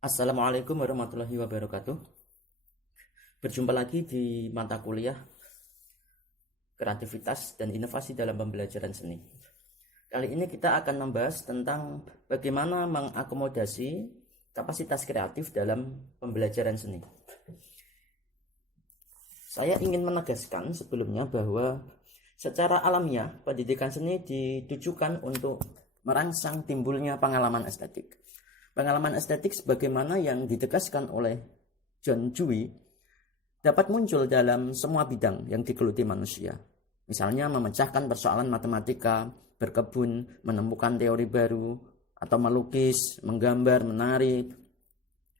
Assalamualaikum warahmatullahi wabarakatuh. Berjumpa lagi di mata kuliah Kreativitas dan Inovasi dalam Pembelajaran Seni. Kali ini kita akan membahas tentang bagaimana mengakomodasi kapasitas kreatif dalam pembelajaran seni. Saya ingin menegaskan sebelumnya bahwa secara alamiah pendidikan seni ditujukan untuk merangsang timbulnya pengalaman estetik. Pengalaman estetik sebagaimana yang ditegaskan oleh John Dewey dapat muncul dalam semua bidang yang digeluti manusia. Misalnya memecahkan persoalan matematika, berkebun, menemukan teori baru, atau melukis, menggambar, menari,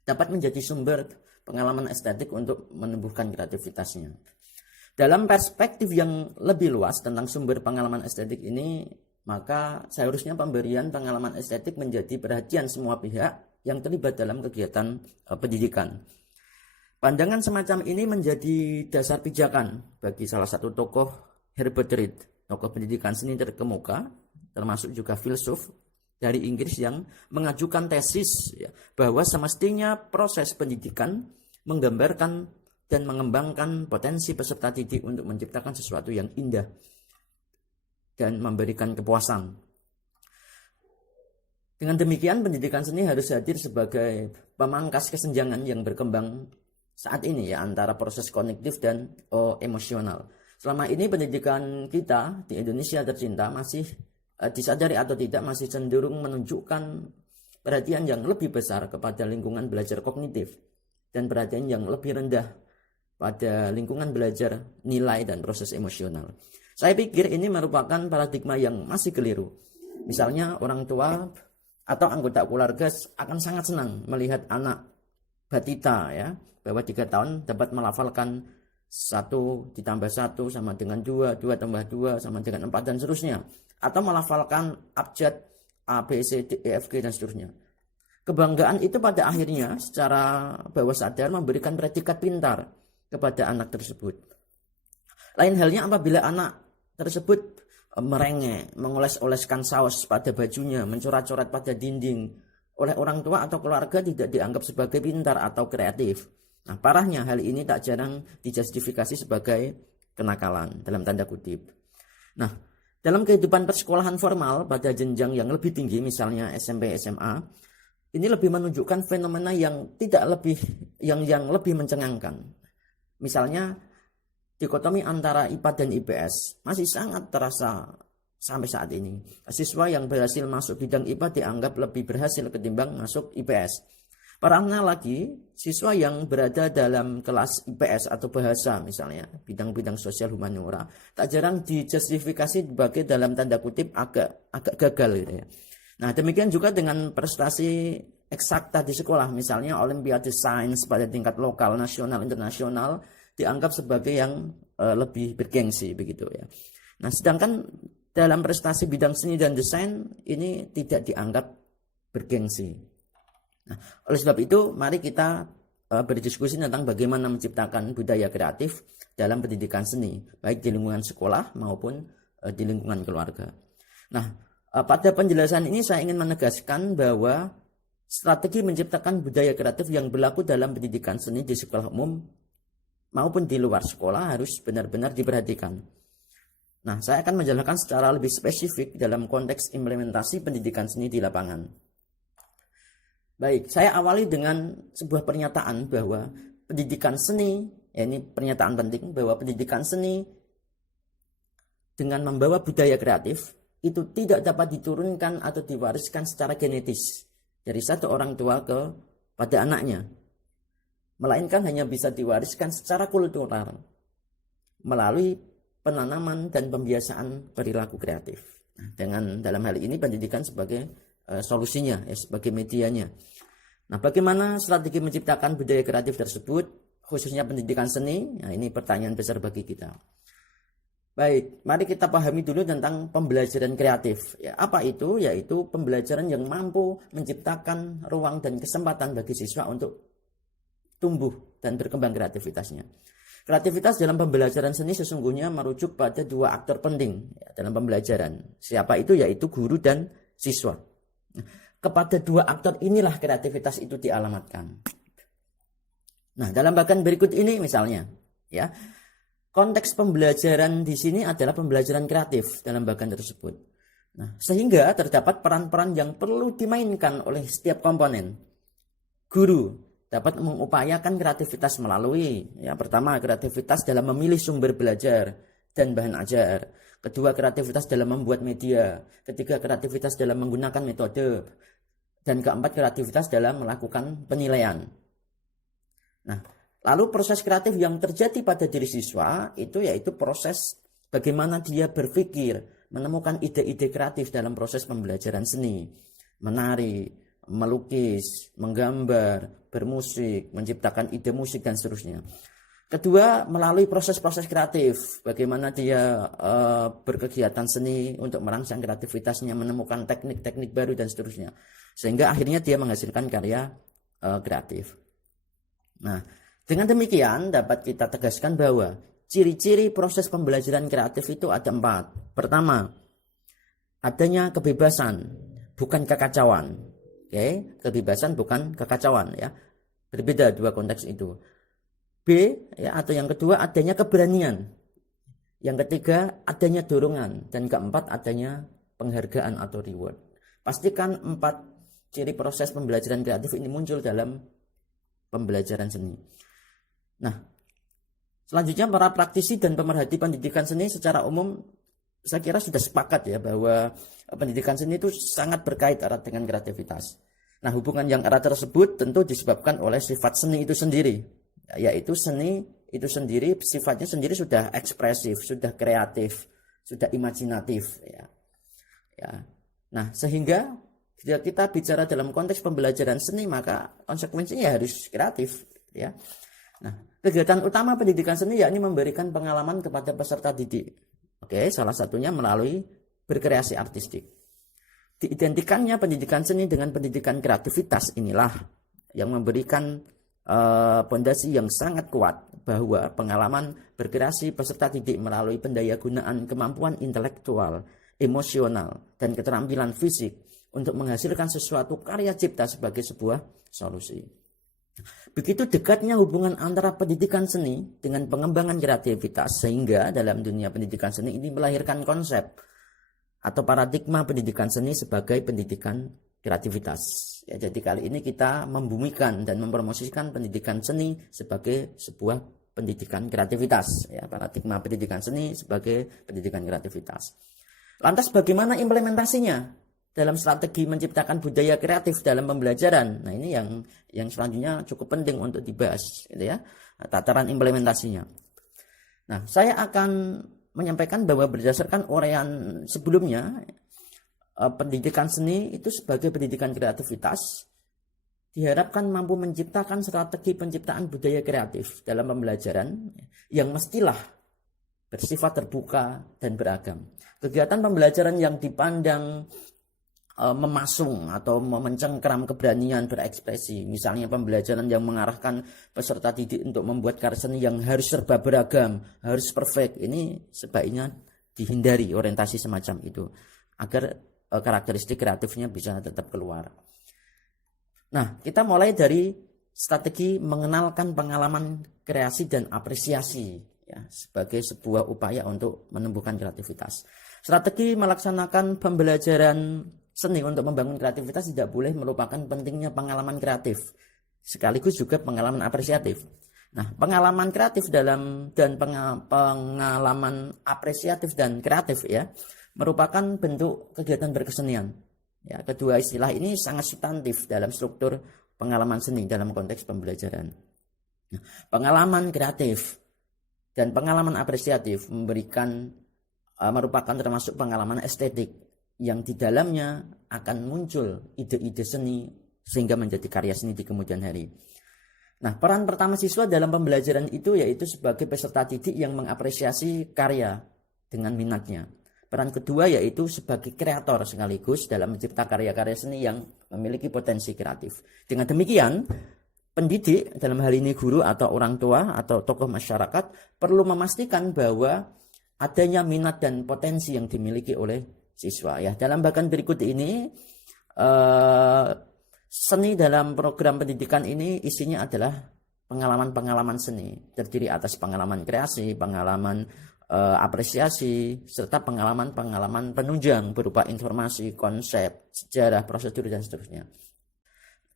dapat menjadi sumber pengalaman estetik untuk menumbuhkan kreativitasnya. Dalam perspektif yang lebih luas tentang sumber pengalaman estetik ini, maka seharusnya pemberian pengalaman estetik menjadi perhatian semua pihak yang terlibat dalam kegiatan pendidikan. Pandangan semacam ini menjadi dasar pijakan bagi salah satu tokoh, Herbert Reed, tokoh pendidikan seni terkemuka, termasuk juga filsuf dari Inggris yang mengajukan tesis bahwa semestinya proses pendidikan menggambarkan dan mengembangkan potensi peserta didik untuk menciptakan sesuatu yang indah dan memberikan kepuasan. Dengan demikian, pendidikan seni harus hadir sebagai pemangkas kesenjangan yang berkembang saat ini antara proses kognitif dan emosional. Selama ini pendidikan kita di Indonesia tercinta masih disadari atau tidak masih cenderung menunjukkan perhatian yang lebih besar kepada lingkungan belajar kognitif dan perhatian yang lebih rendah pada lingkungan belajar nilai dan proses emosional. Saya pikir ini merupakan paradigma yang masih keliru. Misalnya orang tua atau anggota keluarga akan sangat senang melihat anak batita bahwa 3 tahun dapat melafalkan 1 ditambah 1 sama dengan 2, 2 tambah 2 sama dengan 4 dan seterusnya. Atau melafalkan abjad A, B, C, D, E, F, G dan seterusnya. Kebanggaan itu pada akhirnya secara bawah sadar memberikan predikat pintar kepada anak tersebut. Lain halnya apabila anak tersebut merengek, mengoles-oleskan saus pada bajunya, mencoret-coret pada dinding, oleh orang tua atau keluarga tidak dianggap sebagai pintar atau kreatif. Nah, parahnya hal ini tak jarang dijustifikasi sebagai kenakalan dalam tanda kutip. Nah, dalam kehidupan persekolahan formal pada jenjang yang lebih tinggi, misalnya SMP, SMA, ini lebih menunjukkan fenomena yang yang lebih mencengangkan. Misalnya dikotomi antara IPA dan IPS masih sangat terasa sampai saat ini. Siswa yang berhasil masuk bidang IPA dianggap lebih berhasil ketimbang masuk IPS. Parahnya lagi, siswa yang berada dalam kelas IPS atau bahasa misalnya, bidang-bidang sosial humaniora, tak jarang dijustifikasi sebagai dalam tanda kutip agak gagal gitu ya. Nah, demikian juga dengan prestasi eksakta di sekolah, misalnya Olimpiade Sains pada tingkat lokal, nasional, internasional, dianggap sebagai yang lebih bergengsi begitu ya. Nah, sedangkan dalam prestasi bidang seni dan desain ini tidak dianggap bergengsi. Nah, oleh sebab itu mari kita berdiskusi tentang bagaimana menciptakan budaya kreatif dalam pendidikan seni, baik di lingkungan sekolah maupun di lingkungan keluarga. Nah, pada penjelasan ini saya ingin menegaskan bahwa strategi menciptakan budaya kreatif yang berlaku dalam pendidikan seni di sekolah umum maupun di luar sekolah harus benar-benar diperhatikan. Nah, saya akan menjelaskan secara lebih spesifik dalam konteks implementasi pendidikan seni di lapangan. Baik, saya awali dengan sebuah pernyataan bahwa pendidikan seni, ini pernyataan penting, bahwa pendidikan seni dengan membawa budaya kreatif itu tidak dapat diturunkan atau diwariskan secara genetis dari satu orang tua pada anaknya, melainkan hanya bisa diwariskan secara kultural melalui penanaman dan pembiasaan perilaku kreatif. Nah, dalam hal ini pendidikan sebagai solusinya, sebagai medianya. Nah, bagaimana strategi menciptakan budaya kreatif tersebut, khususnya pendidikan seni? Nah, ini pertanyaan besar bagi kita. Baik, mari kita pahami dulu tentang pembelajaran kreatif. Apa itu? Yaitu pembelajaran yang mampu menciptakan ruang dan kesempatan bagi siswa untuk tumbuh dan berkembang kreativitasnya. Kreativitas dalam pembelajaran seni sesungguhnya merujuk pada 2 aktor penting dalam pembelajaran. Siapa itu? Yaitu guru dan siswa. kepada dua aktor inilah kreativitas itu dialamatkan. Nah, dalam bagian berikut ini misalnya, ya, konteks pembelajaran di sini adalah pembelajaran kreatif dalam bagian tersebut. Nah, sehingga terdapat peran-peran yang perlu dimainkan oleh setiap komponen. Guru dapat mengupayakan kreativitas melalui, ya, pertama, kreativitas dalam memilih sumber belajar dan bahan ajar. Kedua, kreativitas dalam membuat media. Ketiga, kreativitas dalam menggunakan metode. Dan keempat, kreativitas dalam melakukan penilaian. Nah, lalu proses kreatif yang terjadi pada diri siswa itu yaitu proses bagaimana dia berpikir, menemukan ide-ide kreatif dalam proses pembelajaran seni, menari, melukis, menggambar, bermusik, menciptakan ide musik dan seterusnya. Kedua, melalui proses-proses kreatif, bagaimana dia berkegiatan seni untuk merangsang kreativitasnya, menemukan teknik-teknik baru dan seterusnya. Sehingga akhirnya dia menghasilkan karya kreatif. Nah, dengan demikian dapat kita tegaskan bahwa ciri-ciri proses pembelajaran kreatif itu ada 4. Pertama, adanya kebebasan, bukan kekacauan. Oke, kebebasan bukan kekacauan, ya. Berbeda dua konteks itu. B, ya, atau yang kedua adanya keberanian. Yang ketiga adanya dorongan, dan keempat adanya penghargaan atau reward. Pastikan 4 ciri proses pembelajaran kreatif ini muncul dalam pembelajaran seni. Nah, selanjutnya para praktisi dan pemerhati pendidikan seni secara umum saya kira sudah sepakat, ya, bahwa pendidikan seni itu sangat berkait erat dengan kreativitas. Nah, hubungan yang erat tersebut tentu disebabkan oleh sifat seni itu sendiri. Yaitu seni itu sendiri sifatnya sendiri sudah ekspresif, sudah kreatif, sudah imajinatif, ya. Nah, sehingga jika kita bicara dalam konteks pembelajaran seni maka konsekuensinya harus kreatif, ya. Nah, kegiatan utama pendidikan seni yakni memberikan pengalaman kepada peserta didik. Oke, salah satunya melalui berkreasi artistik. Diidentikannya pendidikan seni dengan pendidikan kreativitas inilah yang memberikan pondasi yang sangat kuat bahwa pengalaman berkreasi peserta didik melalui pendayagunaan kemampuan intelektual, emosional, dan keterampilan fisik untuk menghasilkan sesuatu karya cipta sebagai sebuah solusi. Begitu dekatnya hubungan antara pendidikan seni dengan pengembangan kreativitas sehingga dalam dunia pendidikan seni ini melahirkan konsep atau paradigma pendidikan seni sebagai pendidikan kreativitas. Ya, jadi kali ini kita membumikan dan mempromosikan pendidikan seni sebagai sebuah pendidikan kreativitas. Ya, paradigma pendidikan seni sebagai pendidikan kreativitas. Lantas bagaimana implementasinya dalam strategi menciptakan budaya kreatif dalam pembelajaran? Nah, ini yang selanjutnya cukup penting untuk dibahas, gitu ya. Tataran implementasinya. Nah, saya akan menyampaikan bahwa berdasarkan uraian sebelumnya, pendidikan seni itu sebagai pendidikan kreativitas diharapkan mampu menciptakan strategi penciptaan budaya kreatif dalam pembelajaran yang mestilah bersifat terbuka dan beragam. Kegiatan pembelajaran yang dipandang memasung atau mencengkeram keberanian berekspresi, misalnya pembelajaran yang mengarahkan peserta didik untuk membuat karya seni yang harus serba beragam, harus perfect, ini sebaiknya dihindari orientasi semacam itu agar karakteristik kreatifnya bisa tetap keluar. Nah, kita mulai dari strategi mengenalkan pengalaman kreasi dan apresiasi, ya, sebagai sebuah upaya untuk menumbuhkan kreativitas. Strategi melaksanakan pembelajaran seni untuk membangun kreativitas tidak boleh melupakan pentingnya pengalaman kreatif sekaligus juga pengalaman apresiatif. Nah, pengalaman kreatif dan pengalaman apresiatif dan kreatif, ya, merupakan bentuk kegiatan berkesenian. Ya, kedua istilah ini sangat substantif dalam struktur pengalaman seni dalam konteks pembelajaran. Nah, pengalaman kreatif dan pengalaman apresiatif merupakan termasuk pengalaman estetik yang di dalamnya akan muncul ide-ide seni sehingga menjadi karya seni di kemudian hari. Nah, peran pertama siswa dalam pembelajaran itu yaitu sebagai peserta didik yang mengapresiasi karya dengan minatnya. Peran kedua yaitu sebagai kreator sekaligus dalam mencipta karya-karya seni yang memiliki potensi kreatif. Dengan demikian, pendidik, dalam hal ini guru atau orang tua atau tokoh masyarakat, perlu memastikan bahwa adanya minat dan potensi yang dimiliki oleh siswa. Ya, dalam bagian berikut ini Seni dalam program pendidikan ini isinya adalah pengalaman-pengalaman seni, terdiri atas pengalaman kreasi, pengalaman apresiasi, serta pengalaman-pengalaman penunjang berupa informasi, konsep, sejarah, prosedur, dan seterusnya.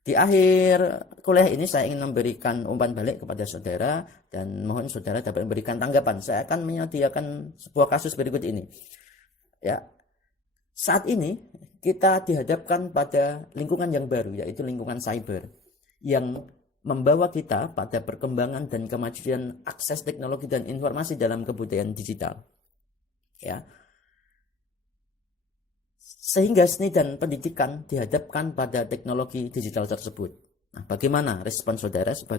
Di akhir kuliah ini saya ingin memberikan umpan balik kepada saudara dan mohon saudara dapat memberikan tanggapan. Saya akan menyediakan sebuah kasus berikut ini. Ya, saat ini kita dihadapkan pada lingkungan yang baru, yaitu lingkungan cyber, yang membawa kita pada perkembangan dan kemajuan akses teknologi dan informasi dalam kebudayaan digital. Ya. Sehingga seni dan pendidikan dihadapkan pada teknologi digital tersebut. Nah, bagaimana respon saudara sebagai